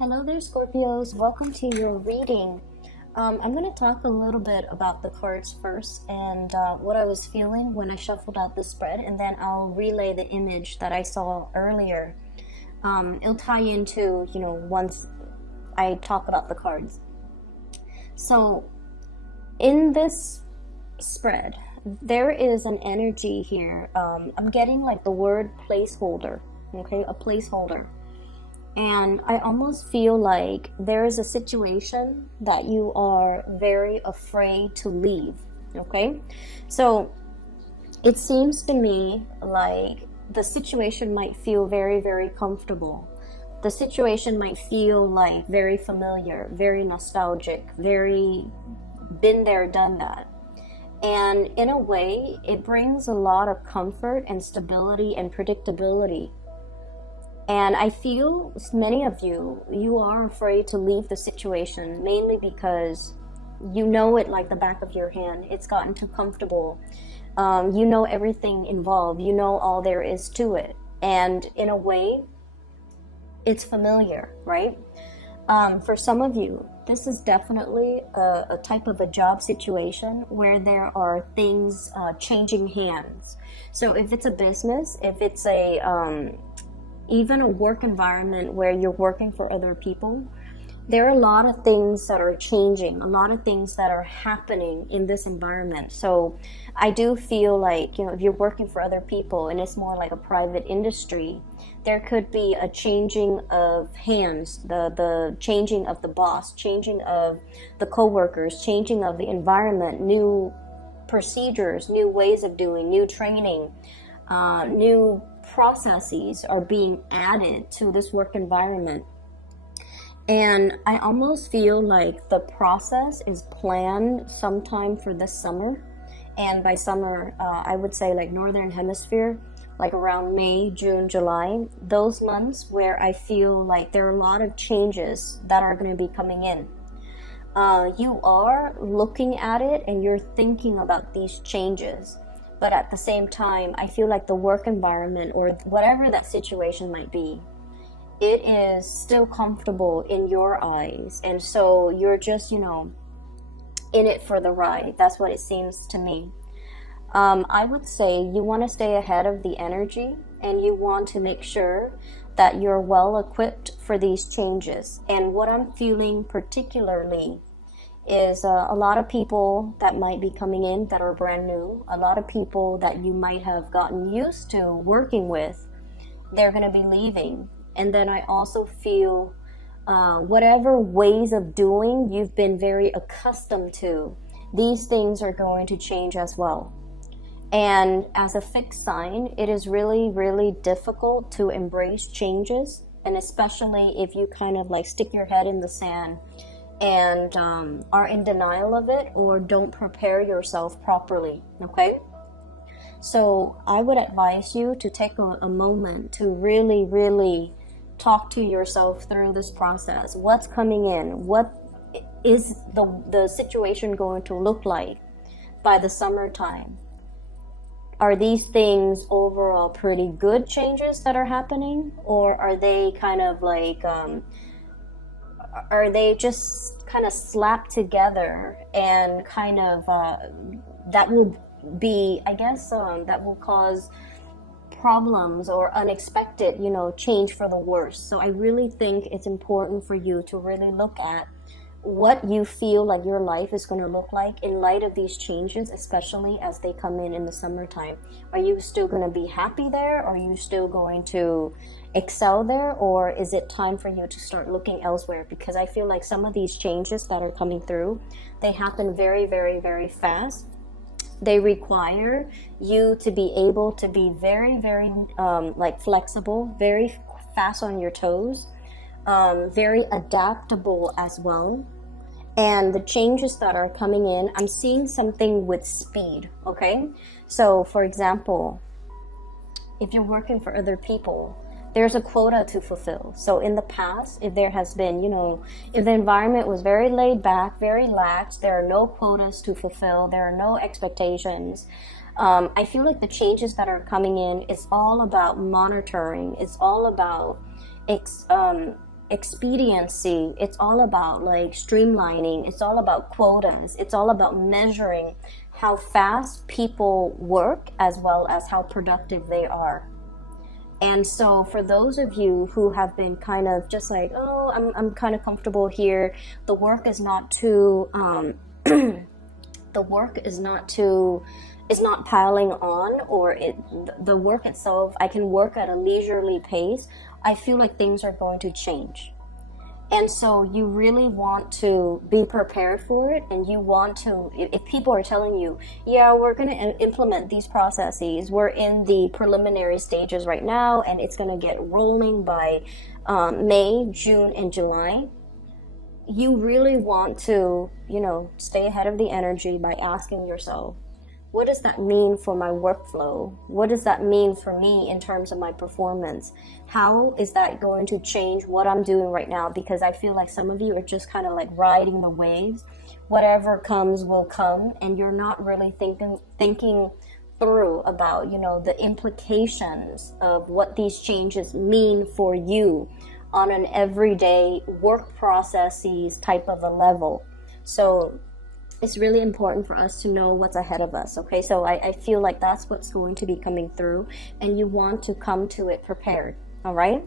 Hello there, Scorpios. Welcome to your reading. I'm going to talk a little bit about the cards first and what I was feeling when I shuffled out the spread, and then I'll relay the image that I saw earlier. It'll tie into, once I talk about the cards. So, in this spread, there is an energy here. I'm getting like the word placeholder, okay? A placeholder. And I almost feel like there is a situation that you are very afraid to leave, okay? So it seems to me like the situation might feel very, very comfortable. The situation might feel like very familiar, very nostalgic, very been there, done that. And in a way, it brings a lot of comfort and stability and predictability. And I feel many of you are afraid to leave the situation, mainly because you know it like the back of your hand. It's gotten too comfortable. You know everything involved. You know all there is to it. And in a way, it's familiar, right? For some of you, this is definitely a type of a job situation where there are things changing hands. So if it's a business, if it's even a work environment where you're working for other people, there are a lot of things that are changing, a lot of things that are happening in this environment. So I do feel like, if you're working for other people and it's more like a private industry, there could be a changing of hands, the changing of the boss, changing of the co-workers, changing of the environment, new procedures, new ways of doing, new training, new processes are being added to this work environment. And I almost feel like the process is planned sometime for this summer. And by summer, I would say like Northern Hemisphere, like around May, June, July, those months where I feel like there are a lot of changes that are going to be coming in. You are looking at it and you're thinking about these changes. But at the same time, I feel like the work environment or whatever that situation might be, it is still comfortable in your eyes. And so you're just, in it for the ride. That's what it seems to me. I would say you want to stay ahead of the energy and you want to make sure that you're well equipped for these changes. And what I'm feeling particularly is a lot of people that might be coming in that are brand new, a lot of people that you might have gotten used to working with, they're going to be leaving. And then I also feel whatever ways of doing you've been very accustomed to, these things are going to change as well. And as a fixed sign, it is really, really difficult to embrace changes, and especially if you kind of like stick your head in the sand and are in denial of it or don't prepare yourself properly, okay? So I would advise you to take a moment to really, really talk to yourself through this process. What's coming in? What is the situation going to look like by the summertime? Are these things overall pretty good changes that are happening? Or are they kind of like... are they just kind of slapped together and kind of that will be, I guess, that will cause problems or unexpected, change for the worse. So I really think it's important for you to really look at what you feel like your life is going to look like in light of these changes, especially as they come in the summertime. Are you still going to be happy there? Are you still going to excel there? Or is it time for you to start looking elsewhere? Because I feel like some of these changes that are coming through, they happen very, very, very fast. They require you to be able to be very, very flexible, very fast on your toes, very adaptable as well. And the changes that are coming in, I'm seeing something with speed, okay? So for example, if you're working for other people, there's a quota to fulfill. So in the past, if there has been, if the environment was very laid back, very lax, there are no quotas to fulfill, there are no expectations. I feel like the changes that are coming in, it's all about monitoring. It's all about expediency. It's all about like streamlining. It's all about quotas. It's all about measuring how fast people work as well as how productive they are. And so for those of you who have been kind of just like, oh, I'm kind of comfortable here, the work is not too the work is not piling on, or the work itself, I can work at a leisurely pace. I feel like things are going to change. And so you really want to be prepared for it, and you want to, if people are telling you, yeah, we're going to implement these processes, we're in the preliminary stages right now, and it's going to get rolling by May, June, and July, you really want to, stay ahead of the energy by asking yourself, what does that mean for my workflow? What does that mean for me in terms of my performance? How is that going to change what I'm doing right now? Because I feel like some of you are just kind of like riding the waves. Whatever comes will come, and you're not really thinking through about, the implications of what these changes mean for you on an everyday work processes type of a level. So it's really important for us to know what's ahead of us, okay? So I feel like that's what's going to be coming through, and you want to come to it prepared, all right?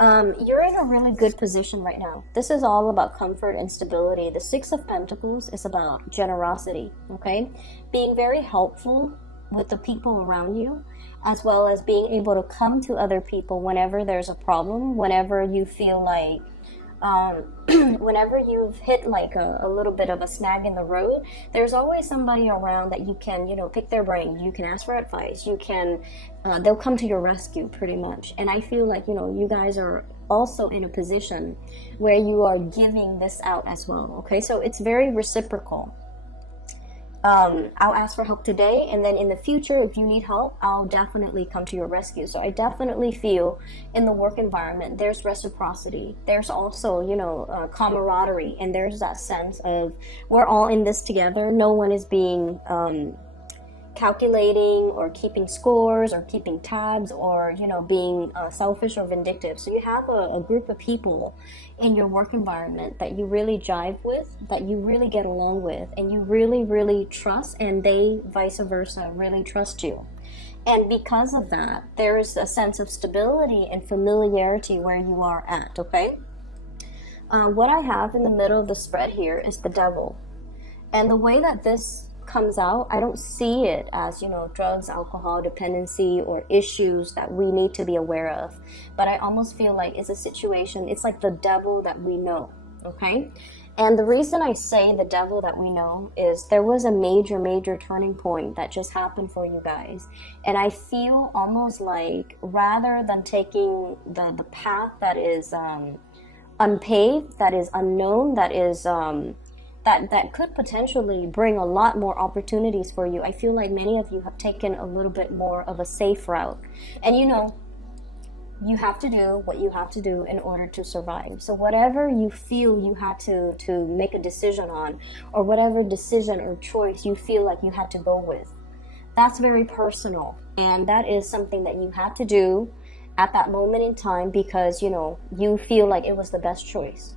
You're in a really good position right now. This is all about comfort and stability. The Six of Pentacles is about generosity, okay? Being very helpful with the people around you, as well as being able to come to other people whenever there's a problem, whenever you feel like whenever you've hit like a little bit of a snag in the road, there's always somebody around that you can, pick their brain. You can ask for advice. You can, they'll come to your rescue pretty much. And I feel like, you guys are also in a position where you are giving this out as well. Okay, so it's very reciprocal. I'll ask for help today, and then in the future, if you need help, I'll definitely come to your rescue. So I definitely feel in the work environment, there's reciprocity. There's also, camaraderie, and there's that sense of we're all in this together. No one is being calculating or keeping scores or keeping tabs or, being selfish or vindictive. So you have a group of people in your work environment that you really jive with, that you really get along with, and you really, really trust, and they vice versa really trust you. And because of that, there is a sense of stability and familiarity where you are at, okay? What I have in the middle of the spread here is the Devil. And the way that this comes out, I don't see it as, drugs, alcohol, dependency, or issues that we need to be aware of. But I almost feel like it's a situation, it's like the devil that we know, okay? And the reason I say the devil that we know is there was a major, major turning point that just happened for you guys. And I feel almost like rather than taking the path that is unpaved, that is unknown, that is that could potentially bring a lot more opportunities for you. I feel like many of you have taken a little bit more of a safe route. And you have to do what you have to do in order to survive. So whatever you feel you had to make a decision on, or whatever decision or choice you feel like you had to go with, that's very personal. And that is something that you had to do at that moment in time because, you feel like it was the best choice.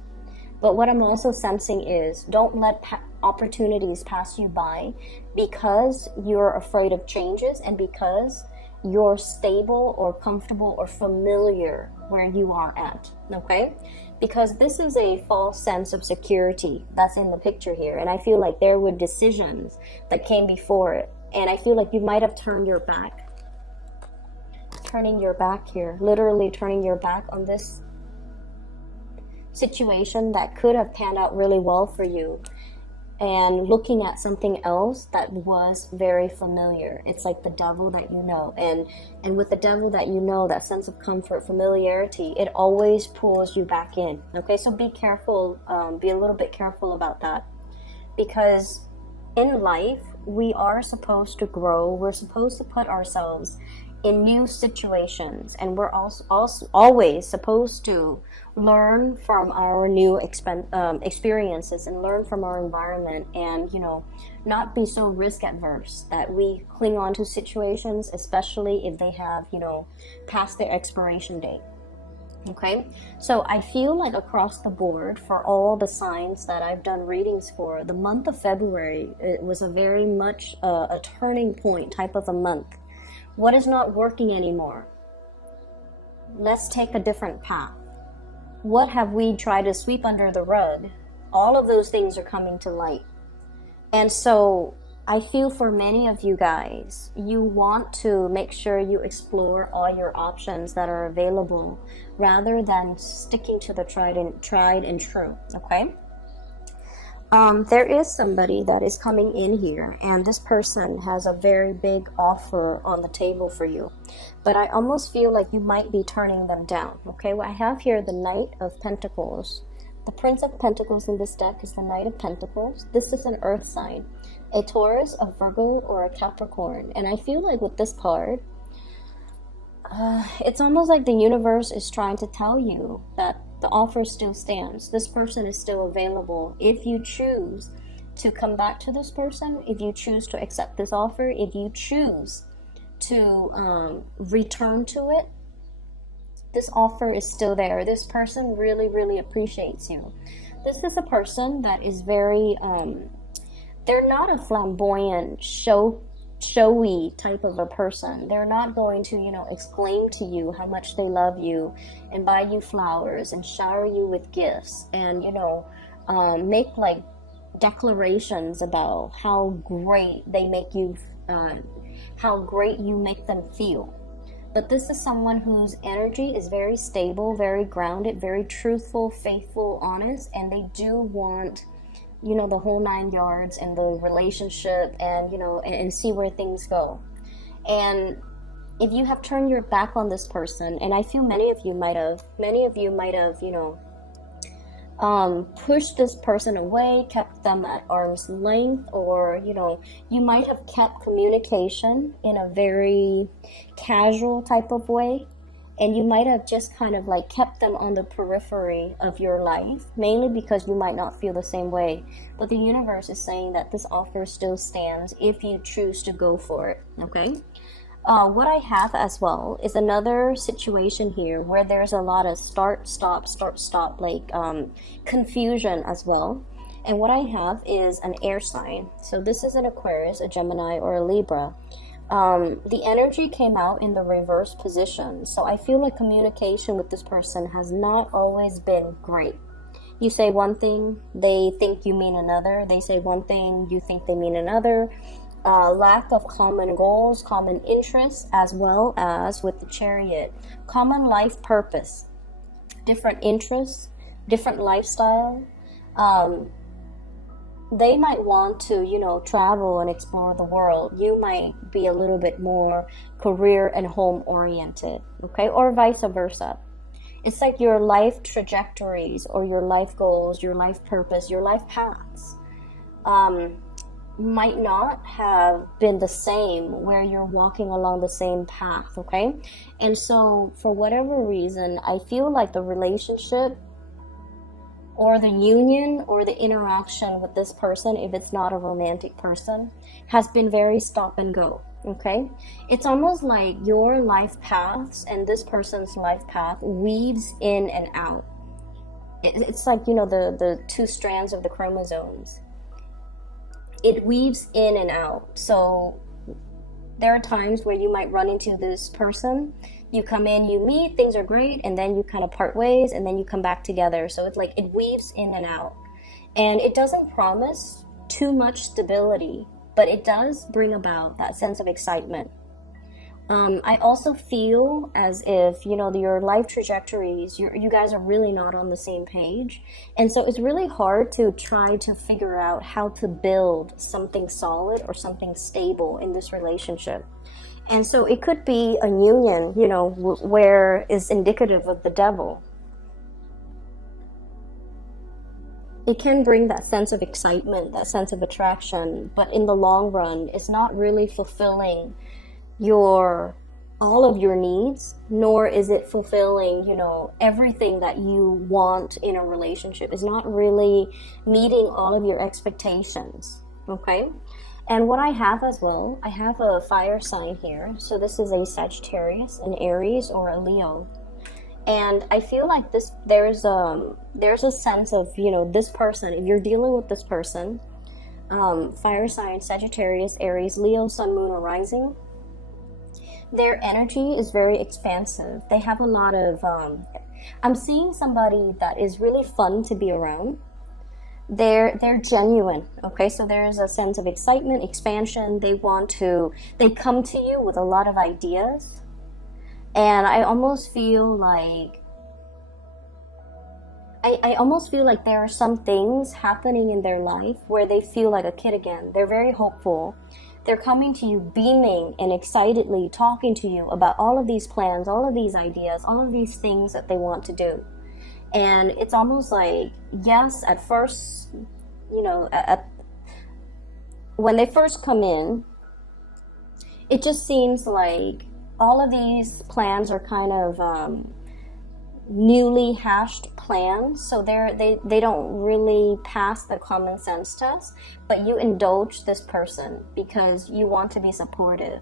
But what I'm also sensing is don't let opportunities pass you by because you're afraid of changes and because you're stable or comfortable or familiar where you are at, okay? Because this is a false sense of security that's in the picture here. And I feel like there were decisions that came before it. And I feel like you might have turned your back. Turning your back here, literally turning your back on this situation that could have panned out really well for you and looking at something else that was very familiar. It's like the devil that you know, and with the devil that you know, that sense of comfort, familiarity, it always pulls you back in. Okay, so be careful, be a little bit careful about that, because in life we are supposed to grow. We're supposed to put ourselves in new situations, and we're also always supposed to learn from our new experiences and learn from our environment, and not be so risk adverse that we cling on to situations, especially if they have passed their expiration date. Okay, so I feel like across the board for all the signs that I've done readings for, the month of February, it was a very much a turning point type of a month. What is not working anymore? Let's take a different path. What have we tried to sweep under the rug? All of those things are coming to light. And so I feel for many of you guys, you want to make sure you explore all your options that are available rather than sticking to the tried and true, okay? There is somebody that is coming in here, and this person has a very big offer on the table for you. But I almost feel like you might be turning them down, okay? What I have here, the Knight of Pentacles. The Prince of Pentacles in this deck is the Knight of Pentacles. This is an earth sign, a Taurus, a Virgo, or a Capricorn. And I feel like with this card, it's almost like the universe is trying to tell you that the offer still stands. This person is still available. If you choose to come back to this person, if you choose to accept this offer, if you choose to return to it, this offer is still there. This person really, really appreciates you. This is a person that is very, they're not a flamboyant, showy type of a person. They're not going to, exclaim to you how much they love you and buy you flowers and shower you with gifts and, make like declarations about how great they make you, how great you make them feel. But this is someone whose energy is very stable, very grounded, very truthful, faithful, honest, and they do want, the whole 9 yards in the relationship and, and see where things go. And if you have turned your back on this person, and I feel many of you might have, pushed this person away, kept them at arm's length, or, you might have kept communication in a very casual type of way. And you might have just kind of like kept them on the periphery of your life, mainly because you might not feel the same way. But the universe is saying that this offer still stands if you choose to go for it, okay? What I have as well is another situation here where there's a lot of start, stop, like confusion as well. And what I have is an air sign. So this is an Aquarius, a Gemini, or a Libra. The energy came out in the reverse position. So I feel like communication with this person has not always been great. You say one thing, they think you mean another. They say one thing, you think they mean another. Lack of common goals, common interests, as well as with the Chariot. Common life purpose. Different interests, different lifestyle. They might want to, travel and explore the world. You might be a little bit more career and home oriented, okay? Or vice versa. It's like your life trajectories or your life goals, your life purpose, your life paths might not have been the same where you're walking along the same path, okay? And so for whatever reason, I feel like the relationship or the union or the interaction with this person, if it's not a romantic person, has been very stop and go, okay? It's almost like your life paths and this person's life path weaves in and out. It's like, the two strands of the chromosomes. It weaves in and out. So there are times where you might run into this person. You come in, you meet, things are great, and then you kind of part ways, and then you come back together. So it's like it weaves in and out. And it doesn't promise too much stability, but it does bring about that sense of excitement. I also feel as if, your life trajectories, you guys are really not on the same page. And so it's really hard to try to figure out how to build something solid or something stable in this relationship. And so it could be a union, where is indicative of the devil. It can bring that sense of excitement, that sense of attraction, but in the long run, it's not really fulfilling all of your needs, nor is it fulfilling, everything that you want in a relationship. It's not really meeting all of your expectations, okay? And what I have as well, I have a fire sign here. So this is a Sagittarius, an Aries, or a Leo. And I feel like there's a sense of, you know, this person, if you're dealing with this person, fire sign, Sagittarius, Aries, Leo, Sun, Moon, or Rising, their energy is very expansive. They have a lot of, I'm seeing somebody that is really fun to be around. They're genuine, okay? So there's a sense of excitement, expansion. They come to you with a lot of ideas. And I almost feel like there are some things happening in their life where they feel like a kid again. They're very hopeful. They're coming to you beaming and excitedly talking to you about all of these plans, all of these ideas, all of these things that they want to do. And it's almost like, yes, at first, you know, when they first come in, it just seems like all of these plans are kind of newly hashed plans, so they don't really pass the common sense test, but you indulge this person because you want to be supportive.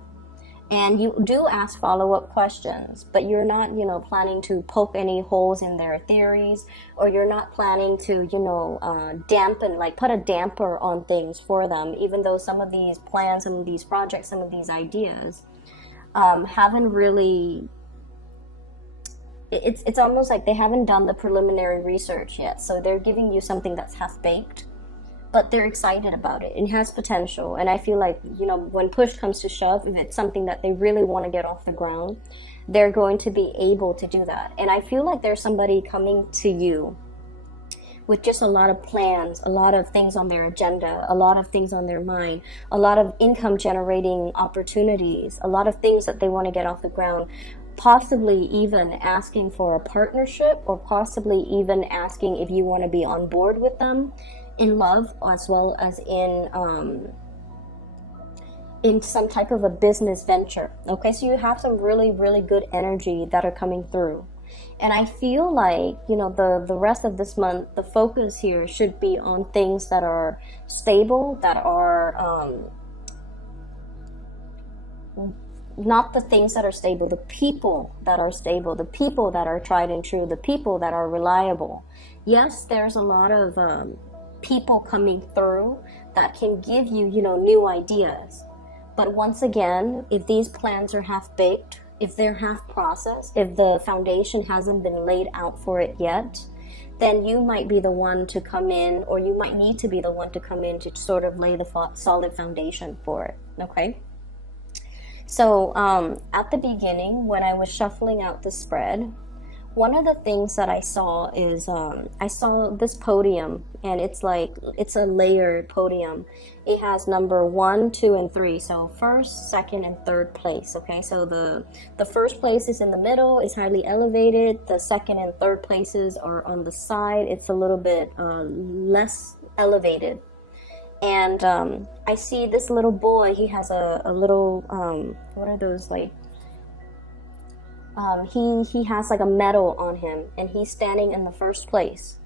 And you do ask follow-up questions, but you're not, you know, planning to poke any holes in their theories, or you're not planning to, you know, dampen, like put a damper on things for them, even though some of these plans, some of these projects, some of these ideas haven't really, it's almost like they haven't done the preliminary research yet. So they're giving you something that's half-baked, but they're excited about it. It has potential. And I feel like, you know, when push comes to shove, if it's something that they really want to get off the ground, they're going to be able to do that. And I feel like there's somebody coming to you with just a lot of plans, a lot of things on their agenda, a lot of things on their mind, a lot of income generating opportunities, a lot of things that they want to get off the ground, possibly even asking for a partnership, or possibly even asking if you want to be on board with them in love, as well as in some type of a business venture. Okay, so you have some really, really good energy that are coming through. And I feel like, you know, the rest of this month, the focus here should be on things that are stable, that are not the things that are stable, the people that are stable, the people that are tried and true, the people that are reliable. Yes, there's a lot of people coming through that can give you, you know, new ideas. But once again, if these plans are half-baked, if they're half-processed, if the foundation hasn't been laid out for it yet, then you might be the one to come in, or you might need to be the one to come in to sort of lay the solid foundation for it, okay? So at the beginning, when I was shuffling out the spread, one of the things that I saw is I saw this podium, and it's a layered podium. It has number 1, 2, and 3. So first, second, and third place. Okay, so the first place is in the middle. It's highly elevated. The second and third places are on the side. It's a little bit less elevated. And I see this little boy. He has a little what are those, like? He has like a medal on him, and he's standing in the first place.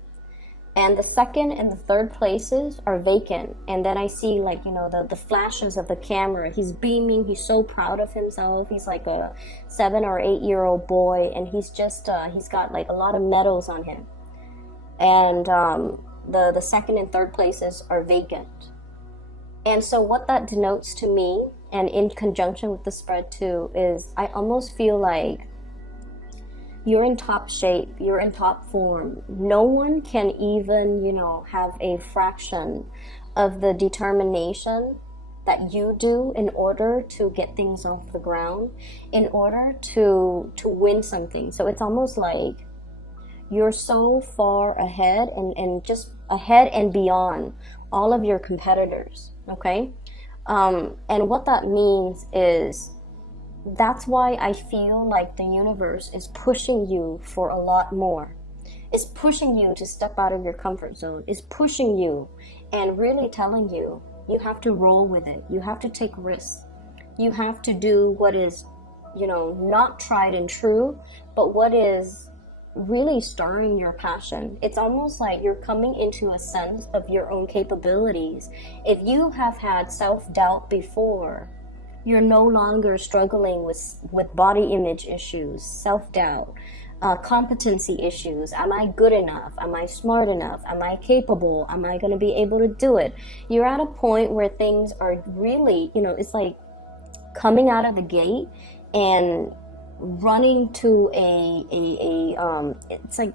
And the second and the third places are vacant. And then I see, like, you know, the flashes of the camera. He's beaming. He's so proud of himself. He's like a 7 or 8 year old boy, and he's just he's got like a lot of medals on him. And the second and third places are vacant. And so what that denotes to me, and in conjunction with the spread too, is I almost feel like you're in top shape, you're in top form. No one can even, you know, have a fraction of the determination that you do in order to get things off the ground, in order to win something. So it's almost like you're so far ahead, and just ahead and beyond all of your competitors, okay? And what that means is, that's why I feel like the universe is pushing you for a lot more. It's pushing you to step out of your comfort zone. It's pushing you and really telling you, you have to roll with it. You have to take risks. You have to do what is, you know, not tried and true, but what is really stirring your passion. It's almost like you're coming into a sense of your own capabilities. If you have had self-doubt before, you're no longer struggling with body image issues, self-doubt, competency issues. Am I good enough? Am I smart enough? Am I capable? Am I going to be able to do it? You're at a point where things are really, it's like coming out of the gate and running to it's like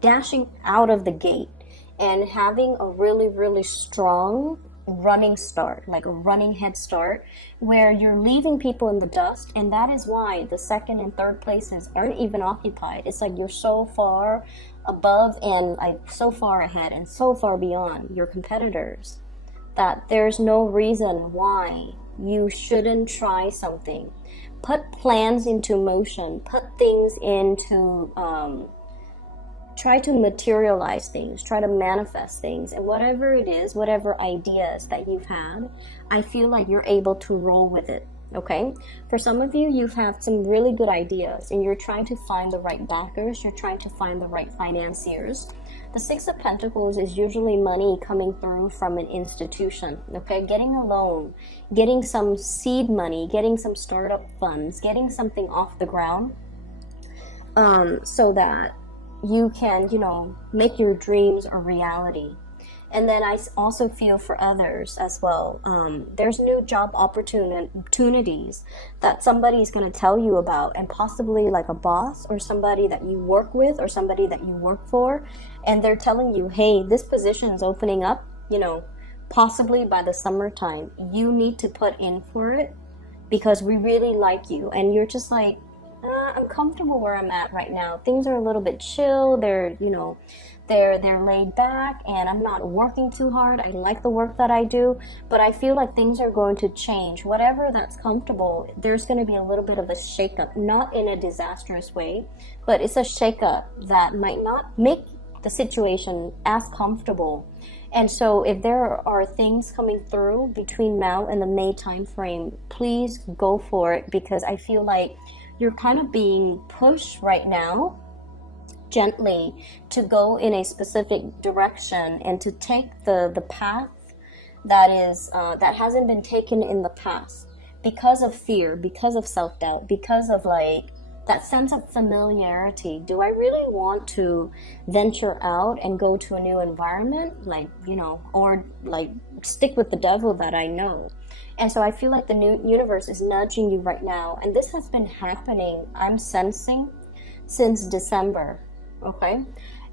dashing out of the gate and having a really, really strong running start, like a running head start, where you're leaving people in the dust. And that is why the second and third places aren't even occupied. It's like you're so far above and like so far ahead and so far beyond your competitors that there's no reason why you shouldn't try something. Put plans into motion, put things into try to materialize things, try to manifest things, and whatever it is, whatever ideas that you've had, I feel like you're able to roll with it, okay? For some of you, you've had some really good ideas, and you're trying to find the right backers, you're trying to find the right financiers. The Six of Pentacles is usually money coming through from an institution, okay? Getting a loan, getting some seed money, getting some startup funds, getting something off the ground, so that you can, make your dreams a reality. And then I also feel for others as well. There's new job opportunities that somebody's going to tell you about, and possibly like a boss or somebody that you work with or somebody that you work for. And they're telling you, hey, this position is opening up, possibly by the summertime. You need to put in for it because we really like you. And you're just like, I'm comfortable where I'm at right now. Things are a little bit chill. They're, they're laid back, and I'm not working too hard. I like the work that I do, but I feel like things are going to change. Whatever that's comfortable, there's going to be a little bit of a shakeup, not in a disastrous way, but it's a shakeup that might not make the situation as comfortable. And so if there are things coming through between now and the May time frame, please go for it, because I feel like you're kind of being pushed right now, gently, to go in a specific direction and to take the path that is that hasn't been taken in the past because of fear, because of self-doubt, because of like that sense of familiarity. Do I really want to venture out and go to a new environment, or like stick with the devil that I know? And so I feel like the new universe is nudging you right now. And this has been happening, I'm sensing, since December, okay?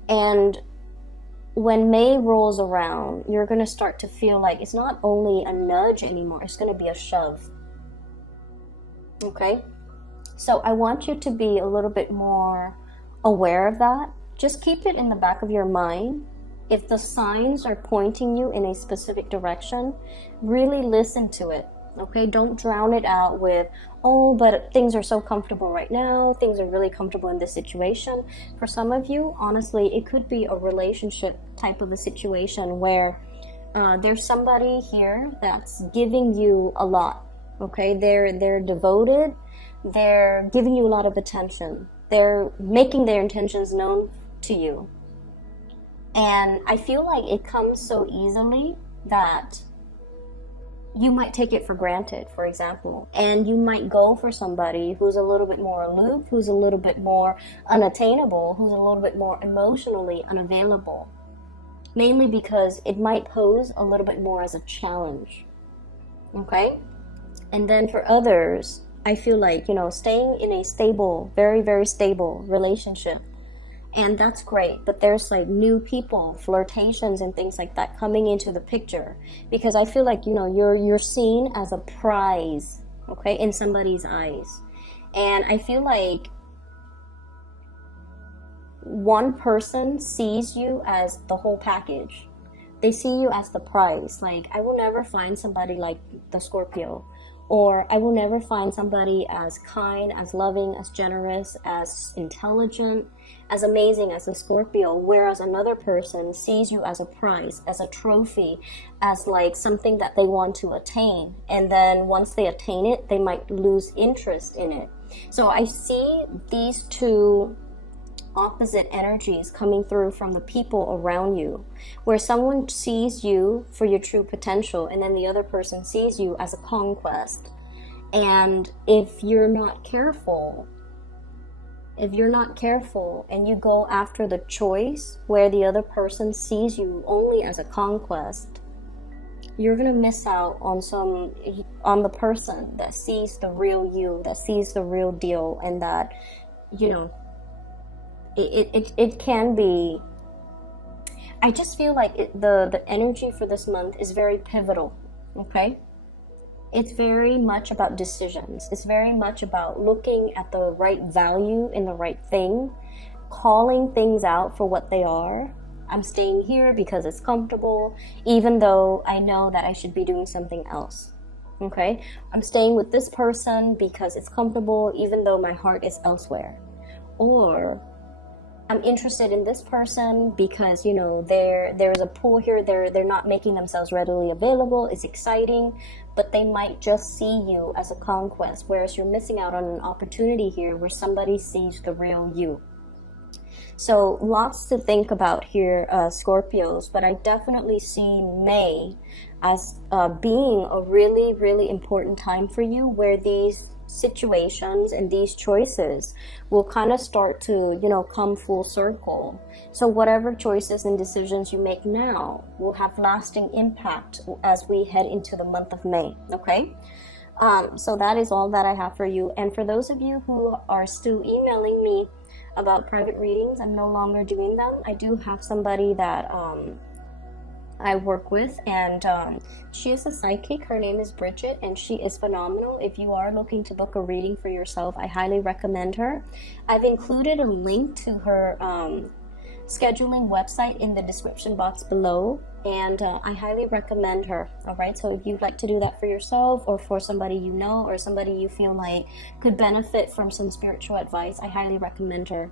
And when May rolls around, you're going to start to feel like it's not only a nudge anymore, it's going to be a shove, okay? So I want you to be a little bit more aware of that. Just keep it in the back of your mind. If the signs are pointing you in a specific direction, really listen to it, okay? Don't drown it out with, oh, but things are so comfortable right now. Things are really comfortable in this situation. For some of you, honestly, it could be a relationship type of a situation where there's somebody here that's giving you a lot, okay? They're devoted. They're giving you a lot of attention. They're making their intentions known to you. And I feel like it comes so easily that you might take it for granted, for example. And you might go for somebody who's a little bit more aloof, who's a little bit more unattainable, who's a little bit more emotionally unavailable. Mainly because it might pose a little bit more as a challenge. Okay? And then for others, I feel like, staying in a stable, very, very stable relationship, and that's great, but there's like new people, flirtations and things like that coming into the picture, because I feel like, you're seen as a prize, okay, in somebody's eyes. And I feel like one person sees you as the whole package. They see you as the prize. Like, I will never find somebody like the Scorpio. Or I will never find somebody as kind, as loving, as generous, as intelligent, as amazing as a Scorpio. Whereas another person sees you as a prize, as a trophy, as like something that they want to attain. And then once they attain it, they might lose interest in it. So I see these two opposite energies coming through from the people around you, where someone sees you for your true potential, and then the other person sees you as a conquest. And if you're not careful, if you're not careful and you go after the choice where the other person sees you only as a conquest, you're gonna miss out on the person that sees the real you, that sees the real deal, and that, you know, it can be. I just feel like the energy for this month is very pivotal. Okay, it's very much about decisions. It's very much about looking at the right value in the right thing, calling things out for what they are. I'm staying here because it's comfortable, even though I know that I should be doing something else. Okay? I'm staying with this person because it's comfortable, even though my heart is elsewhere. Or I'm interested in this person because, you know, there's a pull here. They're not making themselves readily available. It's exciting, but they might just see you as a conquest, whereas you're missing out on an opportunity here where somebody sees the real you. So lots to think about here, Scorpios, but I definitely see May as being a really, really important time for you, where these situations and these choices will kind of start to, you know, come full circle. So whatever choices and decisions you make now will have lasting impact as we head into the month of May. Okay, so that is all that I have for you. And for those of you who are still emailing me about private readings, I'm no longer doing them. I do have somebody that I work with, and she is a psychic. Her name is Bridget, and she is phenomenal. If you are looking to book a reading for yourself, I highly recommend her. I've included a link to her scheduling website in the description box below, and I highly recommend her. All right, so if you'd like to do that for yourself, or for somebody you know, or somebody you feel like could benefit from some spiritual advice, I highly recommend her.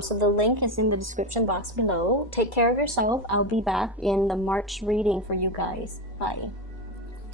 So the link is in the description box below. Take care of yourself. I'll be back in the March reading for you guys. Bye.